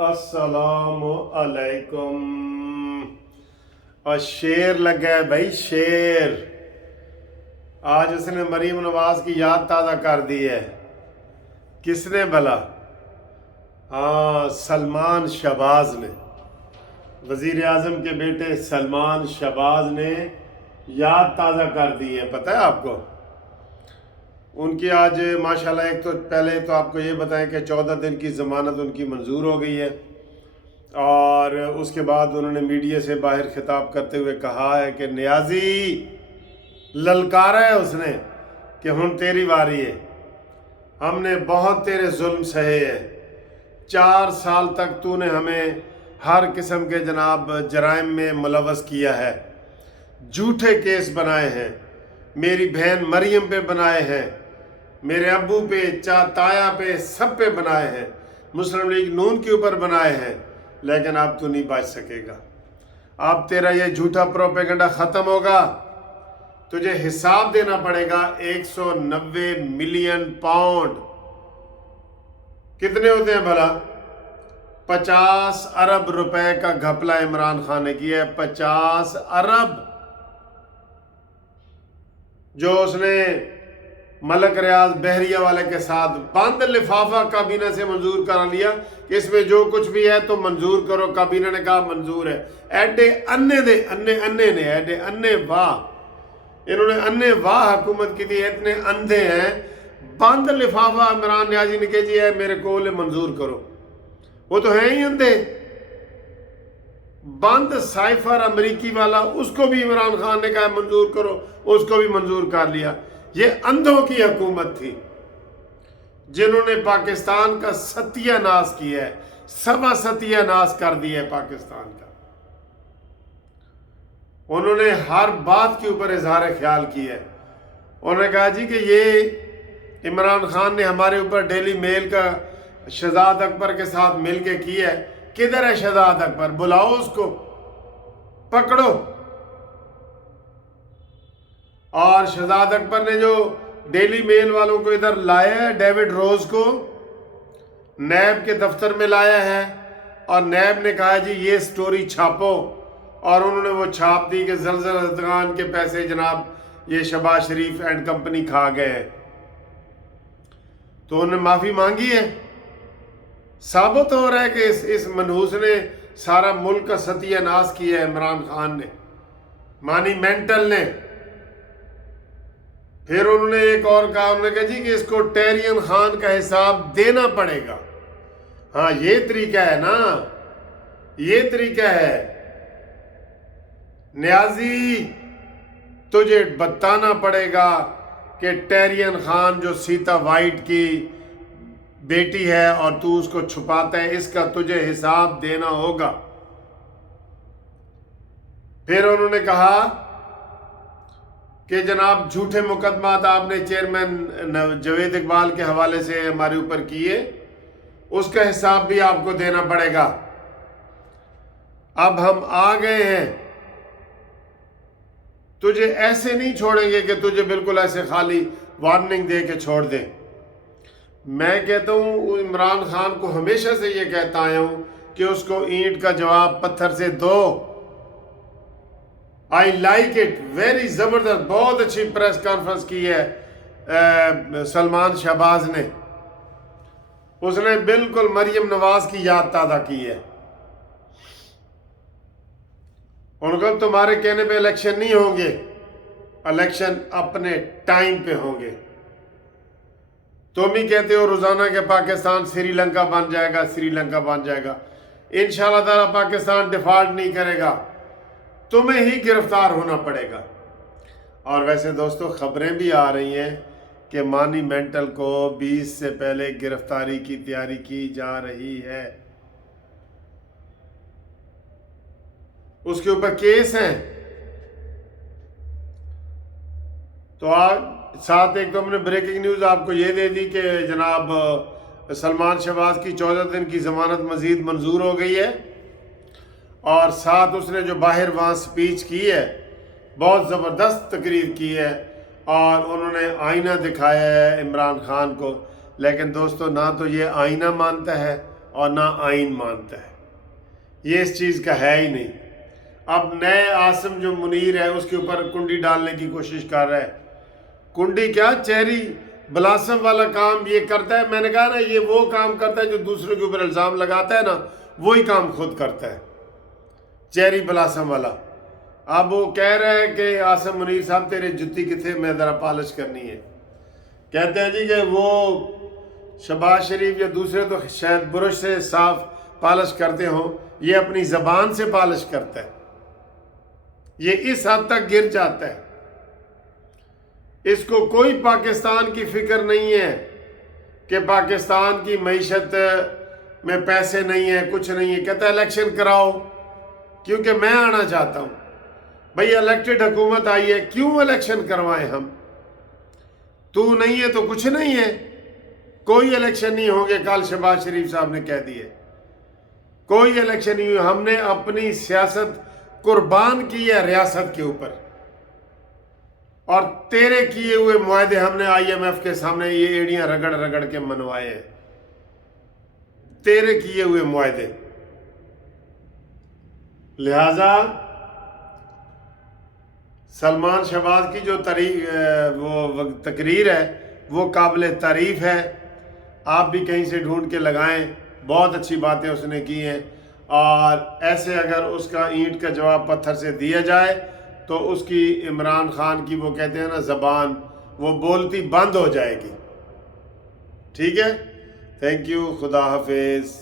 अस्सलाम अलैकुम। और शेर लगा है भाई, शेर। आज उसने मरीम नवाज की याद ताज़ा कर दी है। किसने भला? हाँ, सलमान शहबाज ने। वज़ीर आज़म के बेटे सलमान शहबाज ने याद ताज़ा कर दी है। पता है आपको? उनकी आज माशाल्लाह, एक तो पहले तो आपको ये बताएं कि 14 दिन की ज़मानत उनकी मंजूर हो गई है। और उसके बाद उन्होंने मीडिया से बाहर खिताब करते हुए कहा है कि नियाजी, ललकारा है उसने कि हुन तेरी बारी है, हमने बहुत तेरे जुल्म सहे हैं। 4 साल तक तूने हमें हर किस्म के जनाब जराइम में मुलव्वस किया है, झूठे केस बनाए हैं, मेरी बहन मरियम पे बनाए हैं, मेरे अब्बू पे, ताया पे, सब पे बनाए हैं, मुस्लिम लीग नून के ऊपर बनाए हैं। लेकिन अब तू नहीं बच सकेगा। अब तेरा ये झूठा प्रोपेगेंडा ख़त्म होगा। तुझे हिसाब देना पड़ेगा 190 मिलियन पाउंड। कितने होते हैं भला? 50 अरब रुपए का घपला इमरान खान ने किया है। 50 अरब जो उसने मलक रियाज बहरिया वाले के साथ बंद लिफाफा काबीना से मंजूर करा लिया कि इसमें जो कुछ भी है तो मंजूर करो। काबीना ने कहा मंजूर है। एडे अन्ने दे अन्ने ने एडे अन्ने वाह, इन्होंने अन्ने वाह हुकूमत की थी। इतने अंधे हैं, बंद लिफाफा इमरान नियाजी ने कह जी है मेरे को मंजूर करो। वो तो है ही अंधे। बंद साइफर अमरीकी वाला, उसको भी इमरान खान ने कहा मंजूर करो, उसको भी मंजूर कर लिया। ये अंधों की हुकूमत थी जिन्होंने पाकिस्तान का सत्यानाश किया है, सबा सत्यानाश कर दिया है पाकिस्तान का। उन्होंने हर बात के ऊपर इजहार ख्याल किया है। उन्होंने कहा जी कि ये इमरान खान ने हमारे ऊपर डेली मेल का शहजाद अकबर के साथ मिलके किया है। किधर है शहजाद अकबर? बुलाओ उसको, पकड़ो। और शहजाद अकबर ने जो डेली मेल वालों को इधर लाया है, डेविड रोज को नैब के दफ्तर में लाया है, और नैब ने कहा जी ये स्टोरी छापो। और उन्होंने वो छाप दी कि ज़लज़ल अज़गान के पैसे जनाब ये शहबाज शरीफ एंड कंपनी खा गए हैं। तो उन्होंने माफ़ी मांगी है। साबित हो रहा है कि इस मनहूस ने सारा मुल्क का सत्यानाश किया है। इमरान खान ने, मानी मेंटल ने। फिर उन्होंने एक और कहा, उन्होंने कहा जी कि इसको टेरियन खान का हिसाब देना पड़ेगा। हाँ, ये तरीका है ना, ये तरीका है। नियाजी, तुझे बताना पड़ेगा कि टेरियन खान जो सीता वाइट की बेटी है और तू उसको छुपाता है, इसका तुझे हिसाब देना होगा। फिर उन्होंने कहा कि जनाब झूठे मुकदमात आपने चेयरमैन जावेद इकबाल के हवाले से हमारे ऊपर किए, उसका हिसाब भी आपको देना पड़ेगा। अब हम आ गए हैं, तुझे ऐसे नहीं छोड़ेंगे कि तुझे बिल्कुल ऐसे खाली वार्निंग दे के छोड़ दें। मैं कहता हूं, इमरान खान को हमेशा से ये कहता आया हूं कि उसको ईंट का जवाब पत्थर से दो। आई लाइक इट, वेरी जबरदस्त, बहुत अच्छी प्रेस कॉन्फ्रेंस की है सलमान शहबाज ने। उसने बिल्कुल मरियम नवाज की याद ताज़ा की है। उनको तुम्हारे कहने पे इलेक्शन नहीं होंगे, इलेक्शन अपने टाइम पे होंगे। तुम ही कहते हो रोजाना के पाकिस्तान श्रीलंका बन जाएगा, श्रीलंका बन जाएगा। इंशाअल्लाह ताला पाकिस्तान डिफॉल्ट नहीं करेगा, तुम्हें ही गिरफ्तार होना पड़ेगा। और वैसे दोस्तों, खबरें भी आ रही हैं कि मानी मेंटल को 20 से पहले गिरफ्तारी की तैयारी की जा रही है। उसके ऊपर केस है। तो आज साथ एक तो हमने ब्रेकिंग न्यूज़ आपको ये दे दी कि जनाब सलमान शहबाज की 14 दिन की ज़मानत मज़ीद मंजूर हो गई है। और साथ उसने जो बाहर वहाँ स्पीच की है, बहुत ज़बरदस्त तकरीर की है, और उन्होंने आईना दिखाया है इमरान खान को। लेकिन दोस्तों, ना तो ये आईना मानता है اور نہ آئین مانتا ہے، یہ اس چیز کا ہے ہی نہیں۔ اب نئے عاصم جو منیر ہے اس کے اوپر کنڈی ڈالنے کی کوشش کر رہا ہے۔ کنڈی کیا، چیری بلاسم والا کام یہ کرتا ہے۔ میں نے کہا نا یہ وہ کام کرتا ہے جو دوسروں کے اوپر الزام لگاتا ہے نا، وہی کام خود کرتا ہے، چیری بلاسم والا۔ اب وہ کہہ رہا ہے کہ عاصم منیر صاحب تیرے جتی کتنے، میں ذرا پالش کرنی ہے۔ کہتے ہیں جی کہ وہ شہباز شریف یا دوسرے تو شاید برش سے صاف پالش کرتے ہوں، یہ اپنی زبان سے پالش کرتا ہے، یہ اس حد تک گر جاتا ہے۔ اس کو کوئی پاکستان کی فکر نہیں ہے کہ پاکستان کی معیشت میں پیسے نہیں ہیں، کچھ نہیں ہے۔ کہتا ہے الیکشن کراؤ کیونکہ میں آنا چاہتا ہوں۔ بھئی الیکٹڈ حکومت آئی ہے، کیوں الیکشن کروائیں ہم؟ تو نہیں ہے تو کچھ نہیں ہے، کوئی الیکشن نہیں ہوں گے۔ کل شہباز شریف صاحب نے کہہ دی ہے کوئی الیکشن نہیں ہوئی۔ ہم نے اپنی سیاست قربان کی ہے ریاست کے اوپر، اور تیرے کیے ہوئے معاہدے ہم نے آئی ایم ایف کے سامنے یہ ایڑیاں رگڑ رگڑ کے منوائے ہیں، تیرے کیے ہوئے معاہدے۔ لہذا سلمان شہباز کی جو وہ تقریر ہے وہ قابل تعریف ہے، آپ بھی کہیں سے ڈھونڈ کے لگائیں، بہت اچھی باتیں اس نے کی ہیں۔ اور ایسے اگر اس کا اینٹ کا جواب پتھر سے دیا جائے تو اس کی عمران خان کی وہ کہتے ہیں نا زبان، وہ بولتی بند ہو جائے گی۔ ٹھیک ہے، تھینک یو، خدا حافظ۔